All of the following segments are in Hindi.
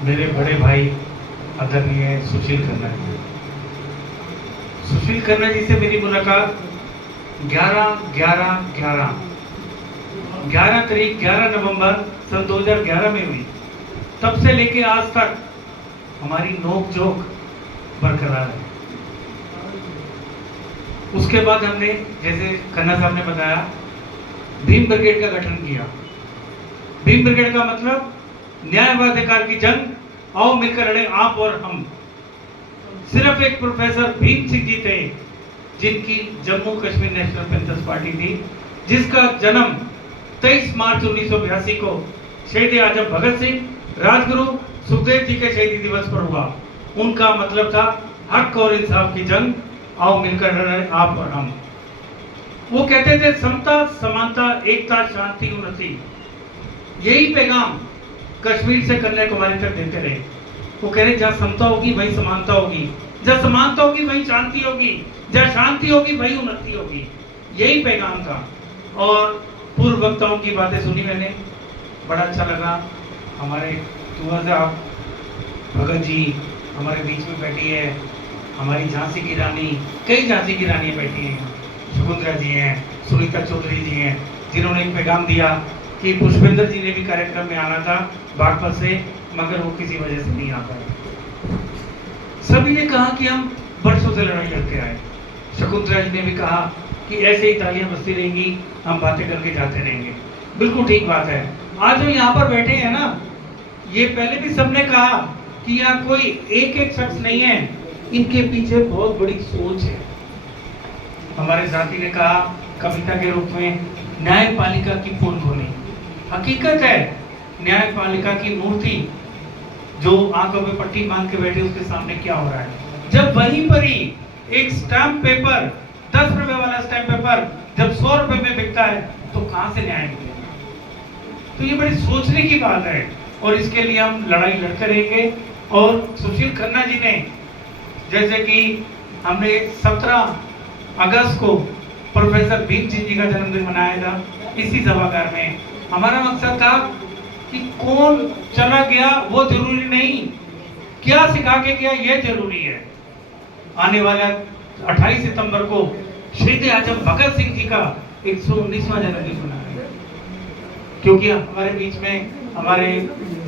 मेरे बड़े भाई आदरणीय सुशील खन्ना जी। सुशील खन्ना जी से मेरी मुलाकात 11 तारीख 11 नवंबर सन 2011 में हुई। तब से लेके आज तक हमारी नोक झोंक बरकरार है। उसके बाद हमने, जैसे खन्ना साहब ने बताया, भीम ब्रिगेड का गठन किया। भीम ब्रिगेड का मतलब न्याय व अधिकार की जंग, आओ मिलकर लड़े आप और हम। सिर्फ एक प्रोफेसर भीम सिंह जी थे जिनकी Jammu Kashmir national panthers party थी, जिसका जन्म 23 मार्च 1982 को शहीद आजम भगत सिंह, राजगुरु सुखदेव जी के शहीदी दिवस पर हुआ। उनका मतलब था हक और इंसाफ की जंग, आओ मिलकर लड़े आप और हम। वो कहते थे समता, समानता, एकता, शांति, उन्नति। यही पैगाम कश्मीर से कन्याकुमारी तक देते रहे। वो कह रहे जहाँ समता होगी वहीं समानता होगी, जहाँ समानता होगी वहीं शांति होगी, जहाँ शांति होगी वहीं उन्नति होगी। यही पैगाम था। और पूर्व वक्ताओं की बातें सुनी मैंने, बड़ा अच्छा लगा। हमारे भगत जी हमारे बीच में बैठी है, हमारी झांसी की रानी, कई झांसी की रानियां बैठी हैं, शकुंतला जी हैं, सुनीता चौधरी जी हैं, जिन्होंने एक पैगाम दिया कि पुष्पेंद्र जी ने भी कार्यक्रम में आना था बागपत से, मगर वो किसी वजह से नहीं आ पाए। सभी ने कहा कि हम बरसों से लड़ाई लड़ते आए। शकुंतला जी ने भी कहा कि ऐसे ही तालियां बजती रहेंगी, हम बातें करके जाते रहेंगे। बिल्कुल ठीक बात है। आज हम यहाँ पर बैठे हैं ना, ये पहले भी सबने कहा कि यहाँ कोई एक एक शख्स नहीं है, इनके पीछे बहुत बड़ी सोच है। हमारे साथी ने कहा कविता के रूप में, न्यायपालिका की पुन होनी। हकीकत है, न्यायपालिका की मूर्ति जो आंखों पे पट्टी बांध के बैठे, उसके सामने क्या हो रहा है। जब वहीं पर ही एक स्टैम्प पेपर, 10 रुपए वाला स्टैम्प पेपर जब 100 रुपए में बिकता है, तो कहां से न्याय मिलेगा। तो ये बड़ी सोचने की बात है, और इसके लिए हम लड़ाई लड़ते रहेंगे। और सुशील खन्ना जी ने, जैसे कि हमने 17 अगस्त को प्रोफेसर भीम सिंह जी का जन्मदिन मनाया था इसी सभागार में। हमारा मकसद था कि कौन चला गया वो जरूरी नहीं, क्या सिखा के गया ये जरूरी है। आने वाला 28 सितंबर को शहीद आजम भगत सिंह जी का 119वां जन्मदिन मनाया है। क्योंकि हमारे बीच में हमारे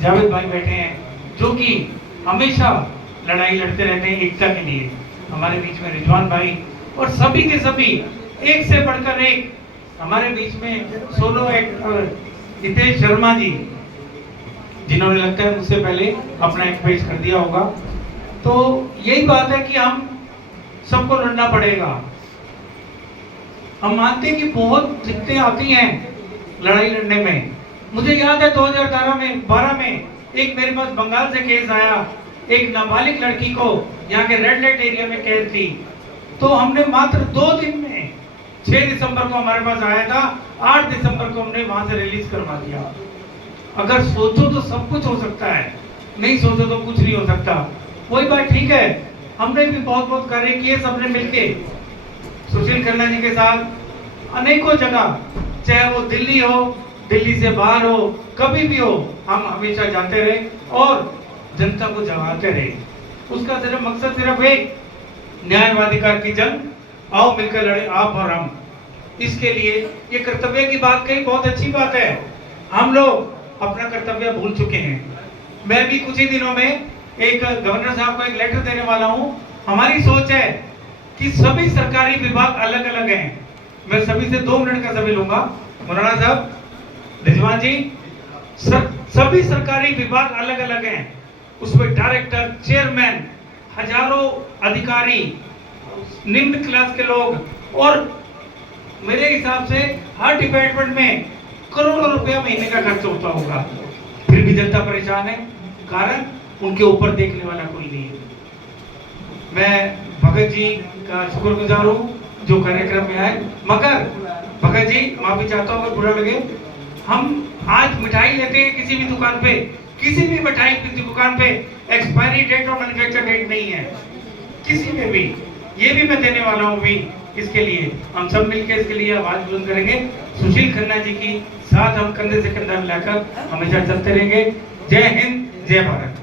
जावेद भाई बैठे हैं, जो कि हमेशा लड़ाई लड़ते रहते हैं एकता के लिए। हमारे बीच में रिजवान भाई, और सभी के सभी एक से बढ़कर एक। हमारे बीच में सोलो एक्टर हितेश शर्मा जी, जिन्होंने लगता है मुझसे पहले अपना एक पेश कर दिया होगा। तो यही बात है कि हम सबको लड़ना पड़ेगा। हम मानते हैं कि बहुत दिक्कतें आती हैं लड़ाई लड़ने में। मुझे याद है 2012 में एक मेरे पास बंगाल से केस आया, एक नाबालिग लड़की को यहाँ के रेड लाइट एरिया में कैद थी। तो हमने मात्र 2 दिन में, 6 दिसंबर को हमारे पास आया था, 8 दिसंबर को हमने वहां से रिलीज करवा दिया। अगर सोचो तो सब कुछ हो सकता है, नहीं सोचो तो कुछ नहीं हो सकता। वही बात ठीक है, हमने भी बहुत बहुत कार्य किए सबने मिलके, सुशील खन्ना जी के साथ अनेकों जगह, चाहे वो दिल्ली हो, दिल्ली से बाहर हो, कभी भी हो, हम हमेशा जाते रहे और जनता को जगाते रहे। उसका सिर्फ मकसद सिर्फ एक, न्याय व अधिकार की जंग, आओ मिलकर लड़े आप और हम। इसके लिए ये कर्तव्य की बात कही, बहुत अच्छी बात है। हम लोग अपना कर्तव्य भूल चुके हैं। मैं भी कुछ ही दिनों में एक गवर्नर साहब को एक लेटर देने वाला हूं। हमारी सोच है कि सभी सरकारी विभाग अलग अलग हैं। मैं सभी से 2 मिनट का समय लूंगा। मुराना साहब, रिजवान जी, सभी सरकारी विभाग अलग अलग हैं। उसमें डायरेक्टर, चेयरमैन, हजारों अधिकारी, निम्न क्लास के लोग, और मेरे हिसाब से हर डिपार्टमेंट में करोड़ों रुपया महीने का खर्च होता होगा। फिर भी जनता परेशान है, कारण उनके ऊपर देखने वाला कोई नहीं है। मैं भगत जी का शुक्रगुजार हूँ जो कार्यक्रम में आए, मगर भगत जी माफी चाहता हूँ अगर बुरा लगे। हम आज मिठाई लेते हैं किसी भी दुकान पे, किसी भी मिठाई की दुकान पे एक्सपायरी डेट और मैन्युफैक्चर डेट नहीं है, किसी में भी। ये भी मैं देने वाला हूँ भी। इसके लिए हम सब मिलकर इसके लिए आवाज बुलंद करेंगे। सुशील खन्ना जी की साथ हम कंधे से कंधा मिलाकर हमेशा चलते रहेंगे। जय हिंद, जय भारत।